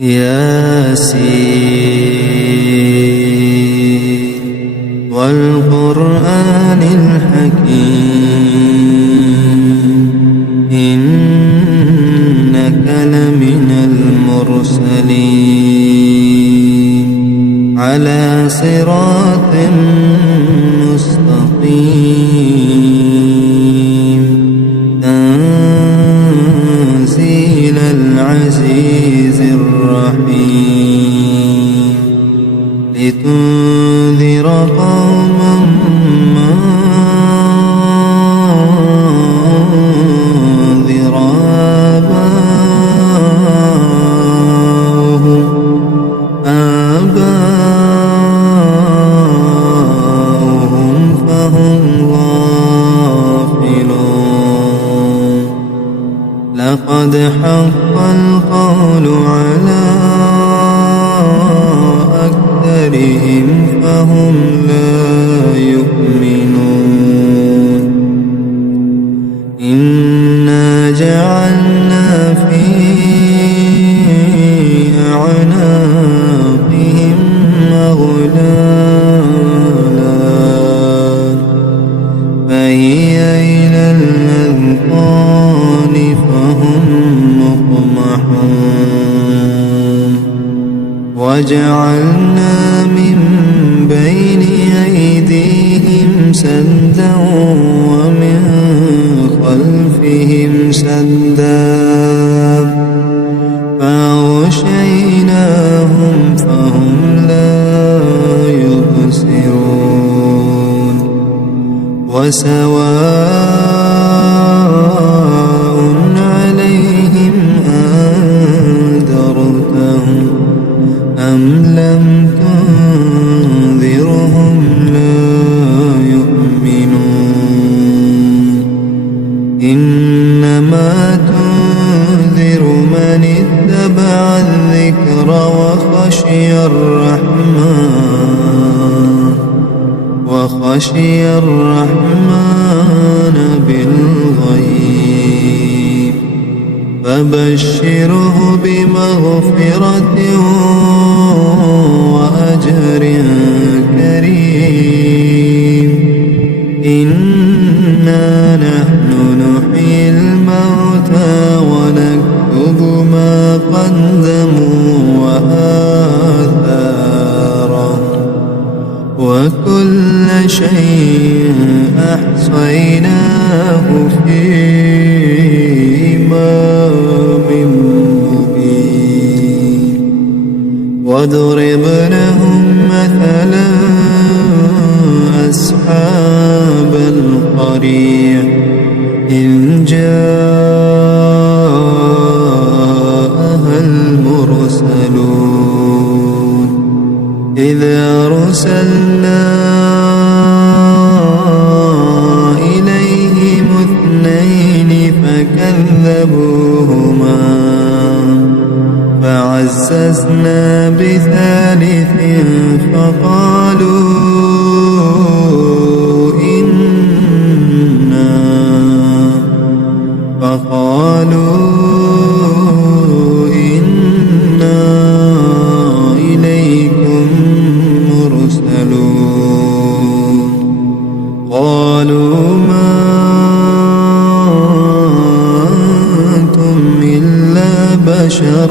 ياسين والقرآن الحكيم إنك لمن المرسلين على صراط مستقيم تنزيل العزيز الرحيم لتنذر قوما ما أنذر آباؤهم فهم غافلون لقد حق القول على أكثرهم فهم لا يؤمنون إنا جعلنا في أعناقهم أغلالا فهي إلى الأذقان فهم مقمحون وجعلنا من بين أيديهم سدا ومن خلفهم سدا فأغشيناهم فهم لا يبصرون وسواء عليهم أنذرتهم أم لم تنذرهم لا يؤمنون إنما تنذر من اتبع الذكر وخشي الرحمن بالغيب فبشره بمغفرة وأجر كريم إنا نحن نحيي الموتى ونكتب ما قدموا وآثارهم وكل شيء أحصيناه في إمام مبين واضرب لهم مثلا أصحاب القرية إذ جاءها المرسلون إذ أرسلنا إليهم اثنين فكذبوهما فعززنا بثالث فقالوا إنا إليكم مرسلون قالوا ما أنتم إلا بشر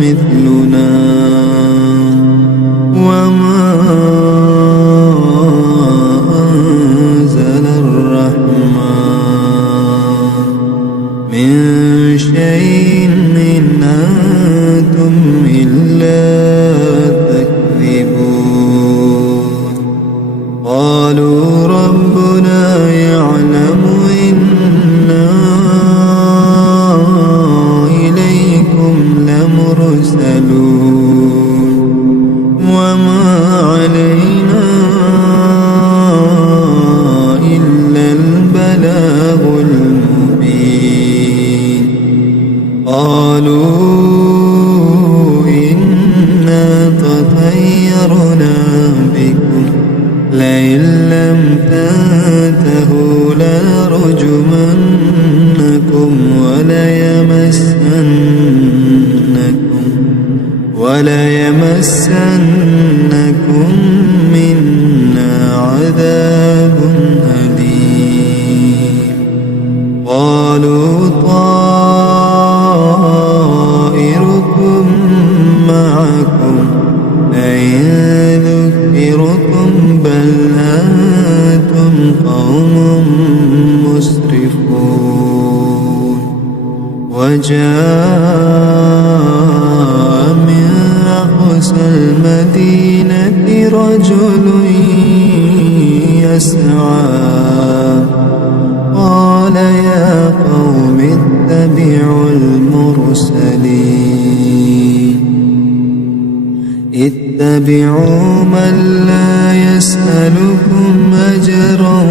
مثلنا وما أنزل الرحمن من شيء إن أنتم إلا تكذبون قالوا ربنا يعلم إنا إليكم لمرسلون وما علينا إلا البلاغ المبين قالوا إنا تطيرنا بكم لئن لم تنتهوا لنرجمنكم وليمسنكم يمسنكم منا عذاب أليم قالوا طائركم معكم أئن ذكرتم بل أنتم قوم مسرفون وجاء من أقصى المدينة رجل يسعى قال يا قوم اتبعوا المرسلين اتبعوا من لا يسألكم أجرا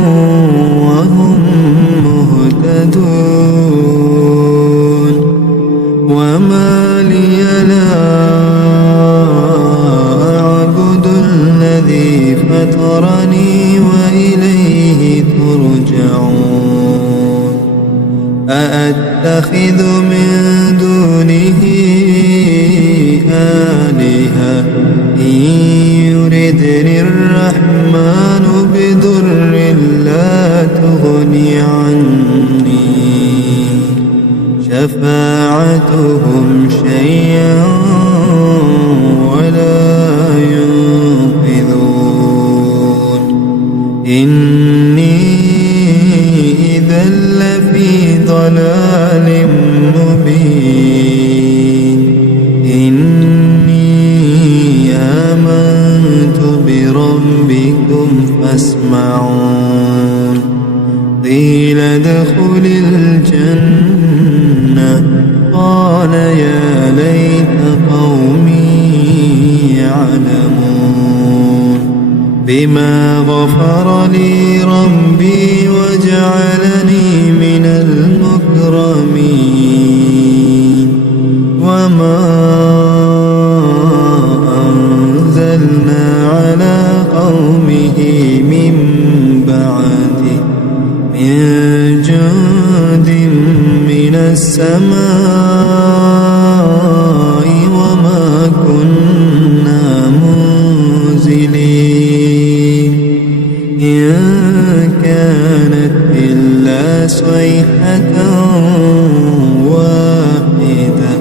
وهم مهتدون وما لي لا أعبد الذي فطرني وإليه ترجعون أأتخذ من دونه آلهة إن يردني الرحمن بضر لا تغني عني شفاعتهم شيئا ولا ينقذون إني إذا لفي ضلال مبين إني آمنت بربكم فاسمعون قيل ادخل الجنة قال يا ليت قومي يعلمون بما غفر لي ربي وجعلني من المكرمين وما أنزلنا على قومه من بعده من جند من السماء وما كنا منزلين إن كانت إلا صيحة واحدة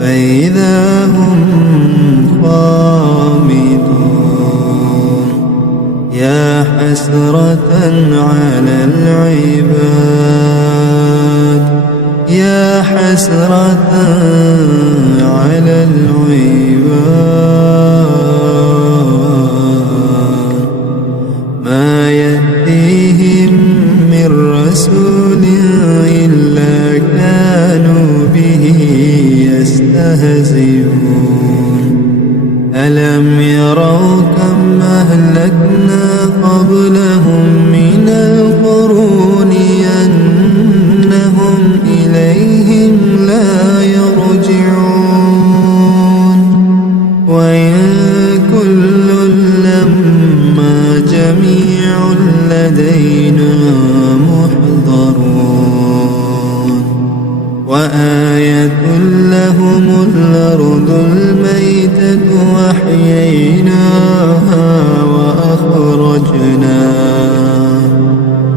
فإذا هم خامدون يا حسرة على العباد يا حسرة على العباد ما يأتيهم من رسول إلا كانوا به يستهزئون ألم يروا كم أهلكنا قبلهم من القرون أنهم إليهم لا يرجعون وإن كل لما جميع لدينا محضرون وآية لهم الأرض الميتة وأحييناها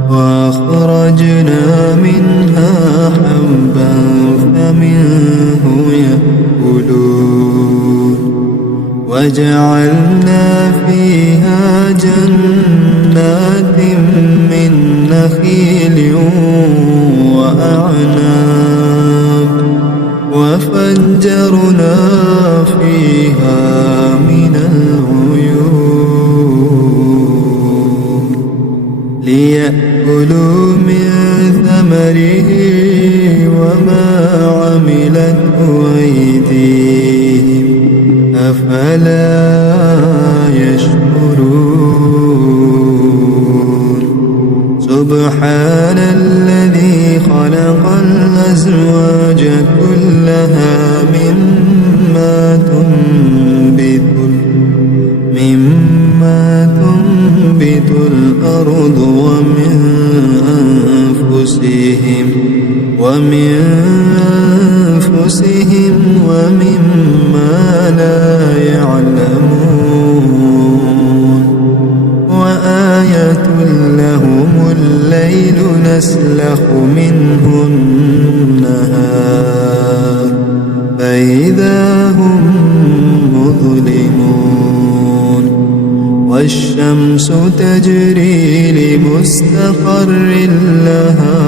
وأخرجنا منها حبا فمنه يأكلون وجعلنا فيها جنات من نخيل وأعناب وفجرنا فيها من العيون ليأكلوا من ثمره وما عملته أيديهم أفلا يشكرون سبحان الذي خلق الأزواج كلها مما تنبت الأرض ومن أنفسهم ومما لا يعلمون وآية لهم الليل نسلخ منه النهار فإذا هم مظلمون والشمس تجري لمستقر لها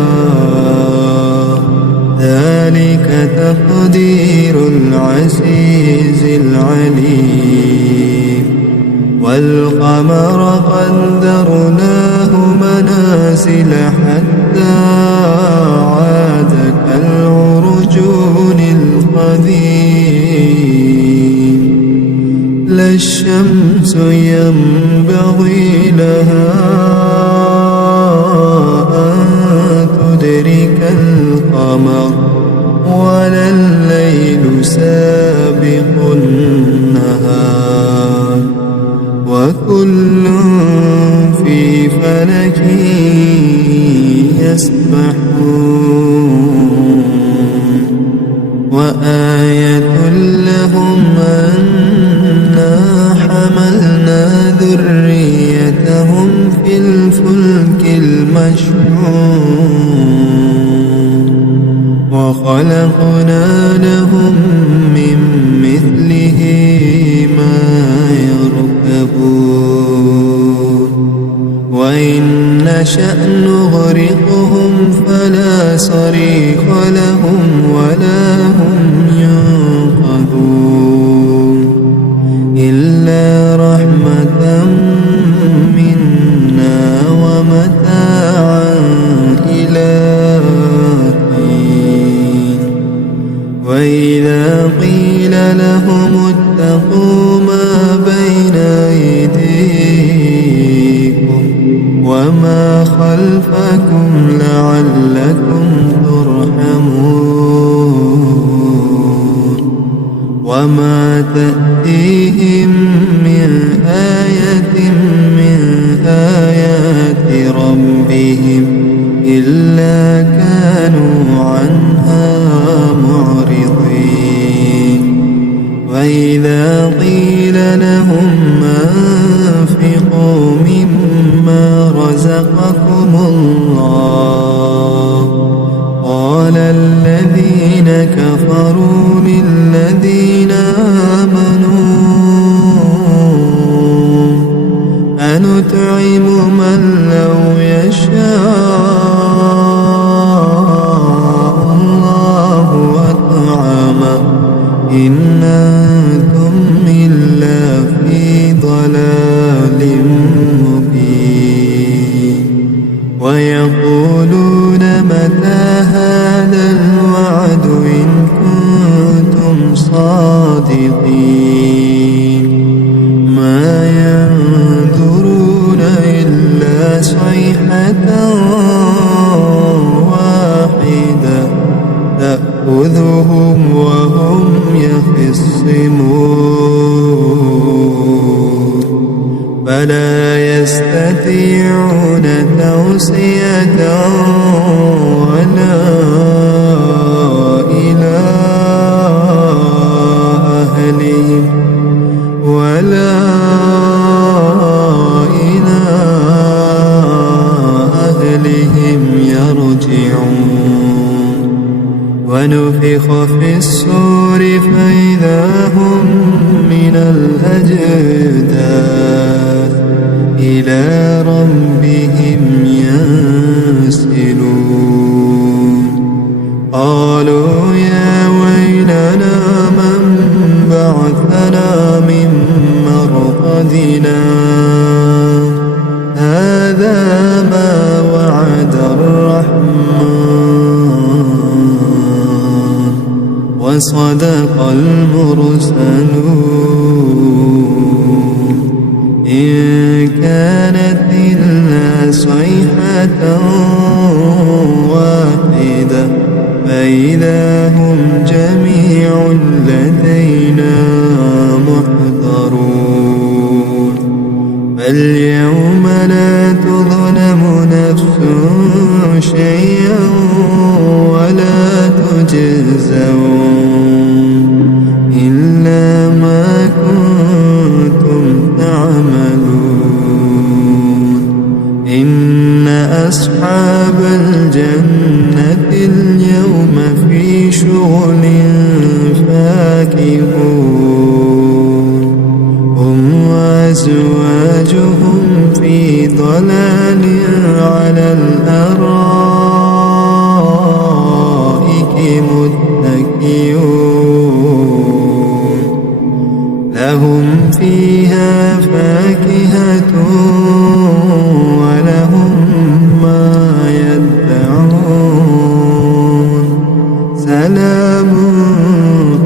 ذلك تقدير العزيز العليم والقمر قدرناه منازل حتى عاد كالعرجون القديم لا الشمس ينبغي لها أن تدرك القمر ولا الليل سابق النهار وكل في فلك يسبحون وآية لهم أنا حملنا ذريتهم في الفلك المشحون وخلقنا لهم من مثله ما يركبون وإن نشأ نغرقهم فلا صريخ لهم ولا هم ينقذون إلا رحمة منا ومتاعا إلى حين وإذا قيل لهم اتقوا ما بين أيديكم وما خلفكم لعلكم ترحمون وما تأتيهم من آية من آيات ربهم إلا كانوا عنها معرضين وإذا قيل لهم أنفقوا مما رزقكم الله قال الذين كفروا للذين آمنوا أنطعم من لو يشاء الله أطعمه إن أنتم إلا في ضلال مبين ويقولون متى هذا الوعد إن كنتم صادقين ما ينظرون إلا صيحة واحدة تأخذهم وهم يخصمون فلا يستطيعون توصية ولا إلى أهلهم يرجعون ونفخ في الصور فإذا هم من الأجداث إلى ربهم ينسلون قالوا يا ويلنا من بعثنا من مرقدنا هذا ما وعد الرحمن وصدق المرسلون إن كانت إلا صيحة واحدة فإذا هم جميع لدينا محضرون فاليوم لا تظلم نفس شيئا ولا تجزون فاكهون هم وأزواجهم في ضلال على الأرائك متكئون لهم فيها فاكهة ولهم ما يدعون سلام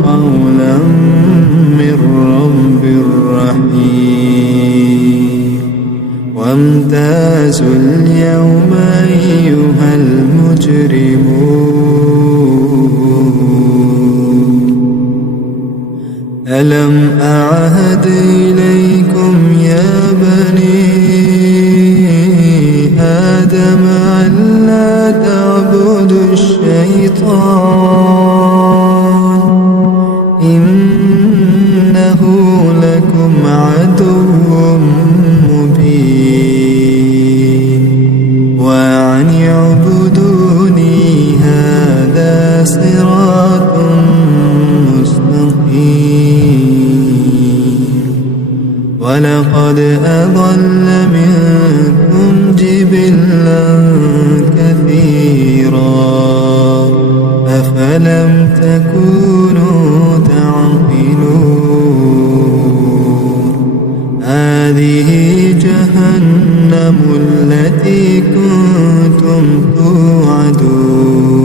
قولا من رب رحيم وامتازوا اليوم أيها المجرمون ألم أعهد إليكم يا بني آدم ألا تعبدوا الشيطان إنه لكم عدو مبين وأن اعبدوني هذا صراط مستقيم ولقد أضل منكم جبلا كثيرا أفلم تكونوا تعقلون هذه جهنم التي كنتم توعدون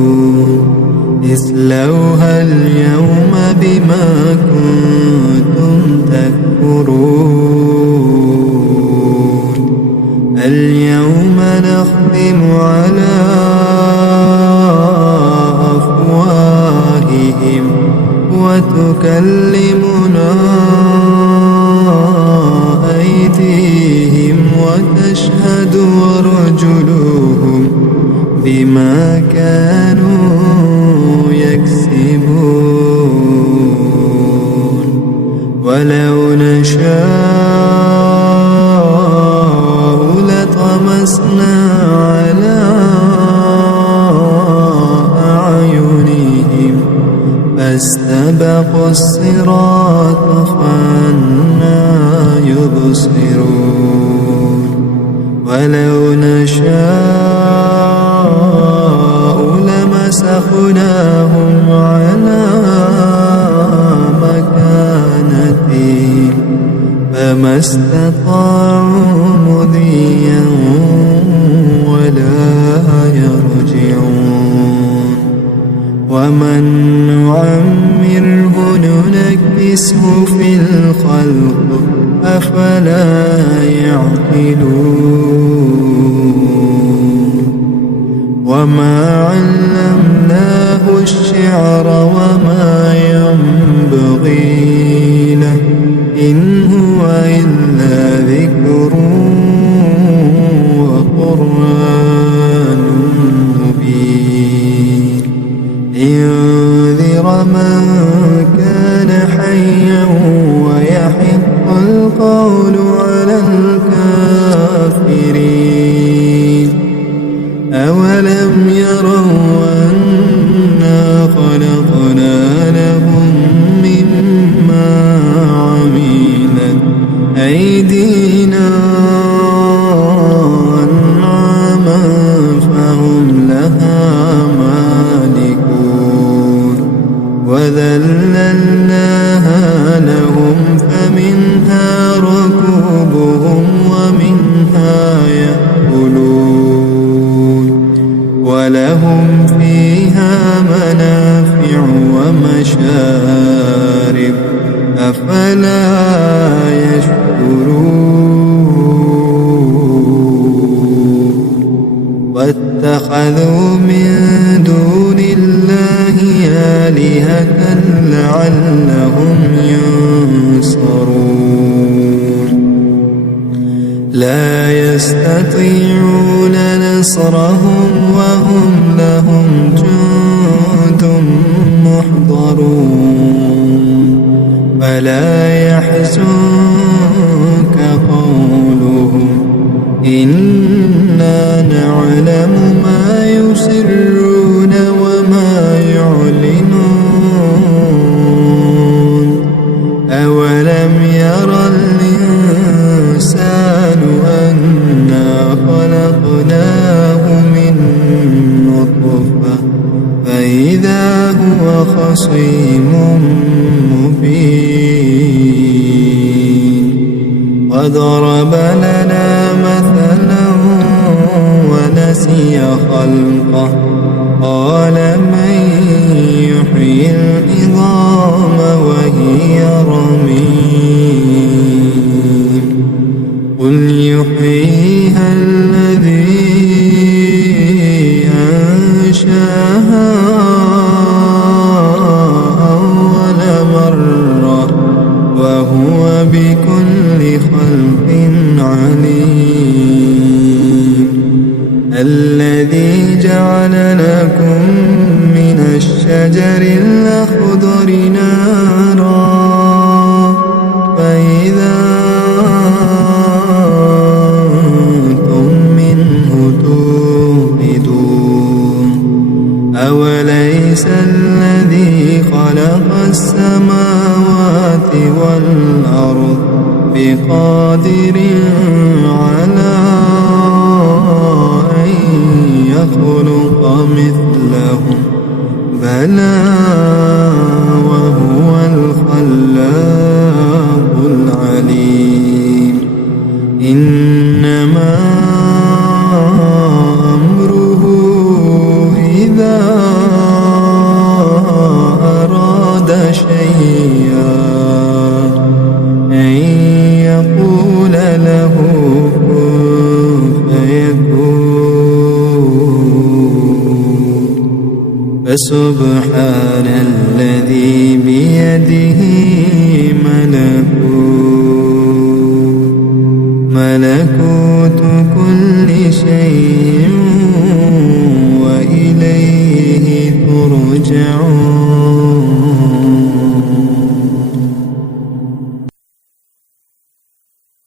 اصلوها اليوم بما كنتم تكفرون اليوم نختم على أفواههم وتكلمنا أيديهم وتشهد أرجلهم بما كانوا يكسبون ولو نشاء لطمسنا على أعينهم فاستبقوا الصراط فأنى يبصرون ولو نشاء لمسخناهم على مكانتهم فما استطاعوا مضيا ولا يرجعون ومن نعمره ننكسه في الخلق أفلا يعقلون وما علمناه الشعر وما ينبغي له إن هو إلا ذكر وقرآن مبين لينذر من كان حيا ويحق القول على الكافرين أولم يروا أنا خلقنا لهم مما عملت أيدينا أنعاما فهم لها مالكون وذللناها لهم فمنها ركوبهم ومنها يأكلون ولهم فيها منافع ومشارب أفلا يشكرون واتخذوا من دون الله آلهة لعلهم ينصرون لا يستطيعون نصرهم وهم لهم جند محضرون فلا يحزنك قولهم إنا نعلم ما يسرون وما يعلنون وضرب لنا مثلا ونسي خلقه قال من يحيي العظام وهي رميم قل يحييها الذي أنشاها أول مرة وهو بكل خلق عليم الذي جعل لكم من الشجر الأخضر نارا فإذا أنتم منه توقدون أوليس الذي خلق السماوات والأرض بقادر على أن يخلق مثلهم بلى وهو الخلاق العليم إنما أمره إذا أراد شيئا أن يقول له كن فيكون فسبحان الذي بيده ملكوت كل شيء وإليه ترجعون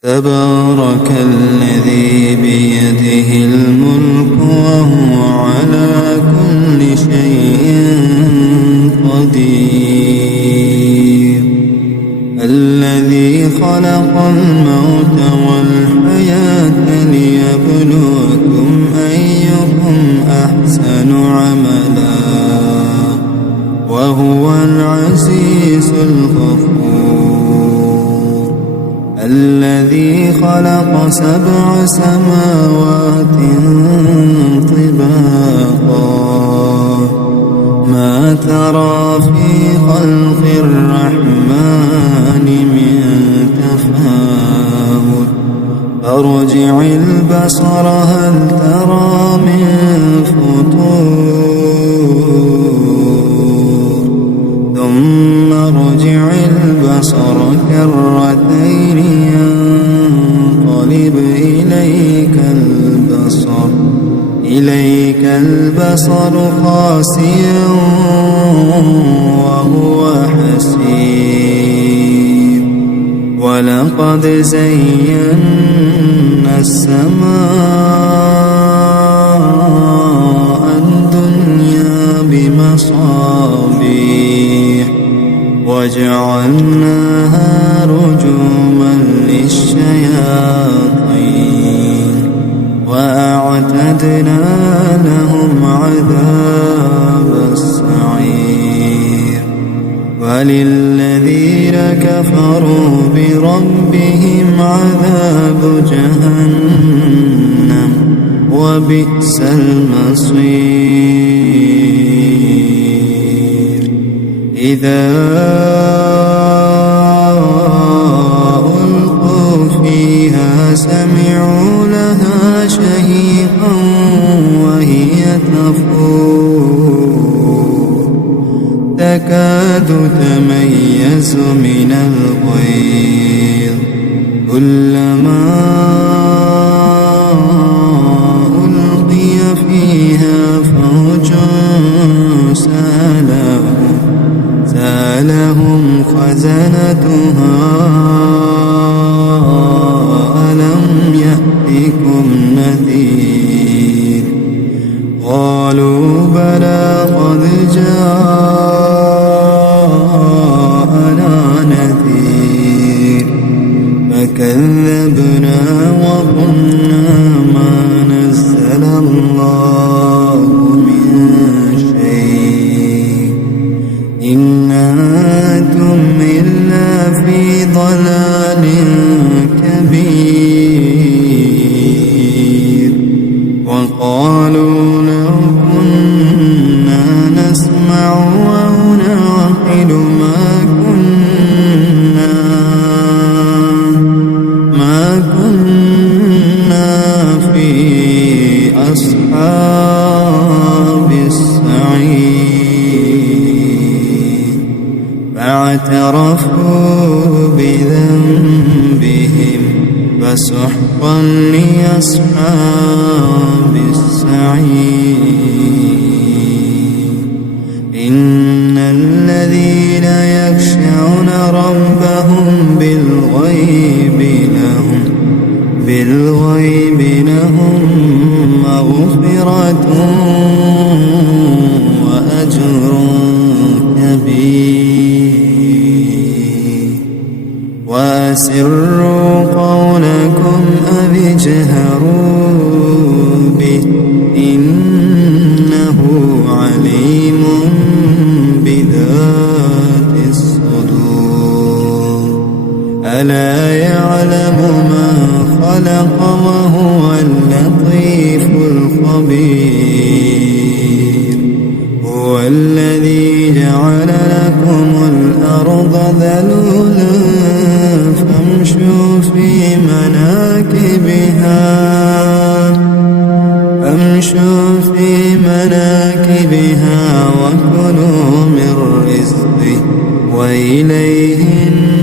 تبارك الذي بيده الملك وهو على كل شيء قدير الذي خلق الموت والحياة ليبلوكم أيكم أحسن عملا وهو العزيز الغفور الذي خلق 7 سماوات طباقا ما ترى في خلق الرحمن من تفاوت فارجع البصر هل ترى من فطور ثم ارجع البصر كرتين ينقلب إليك البصر خاسئا وهو حسير ولقد زينا السماء الدنيا بمصابيح وجعلناها رجوما للشياطين وأعتدنا لهم عذاب السعير وللذين كفروا بربهم عذاب جهنم وبئس المصير إذا ألقوا فيها سمعوا لها شهيقا وهي تفور تكاد تميز من الغيظ كلما ألقي فيها فوج سألهم خزنتها ألم يأتكم نذير قالوا بلى قد جاءنا نذير فكذبنا وقلنا ما نزل الله من شيء إن أنتم إلا في ضلال كبير فاعترفوا بذنبهم فسحقا لأصحاب السعير إن الذين يخشون ربهم بالغيب لهم مغفرة وأجر كبير وأسروا قولكم أو اجهروا به إنه عليم بذات الصدور ألا يعلم ما خلق وهو اللطيف الخبير هو الذي جعل لكم الأرض ذلولا فامشوا في مناكبها وكلوا من رزقه وإليه النشور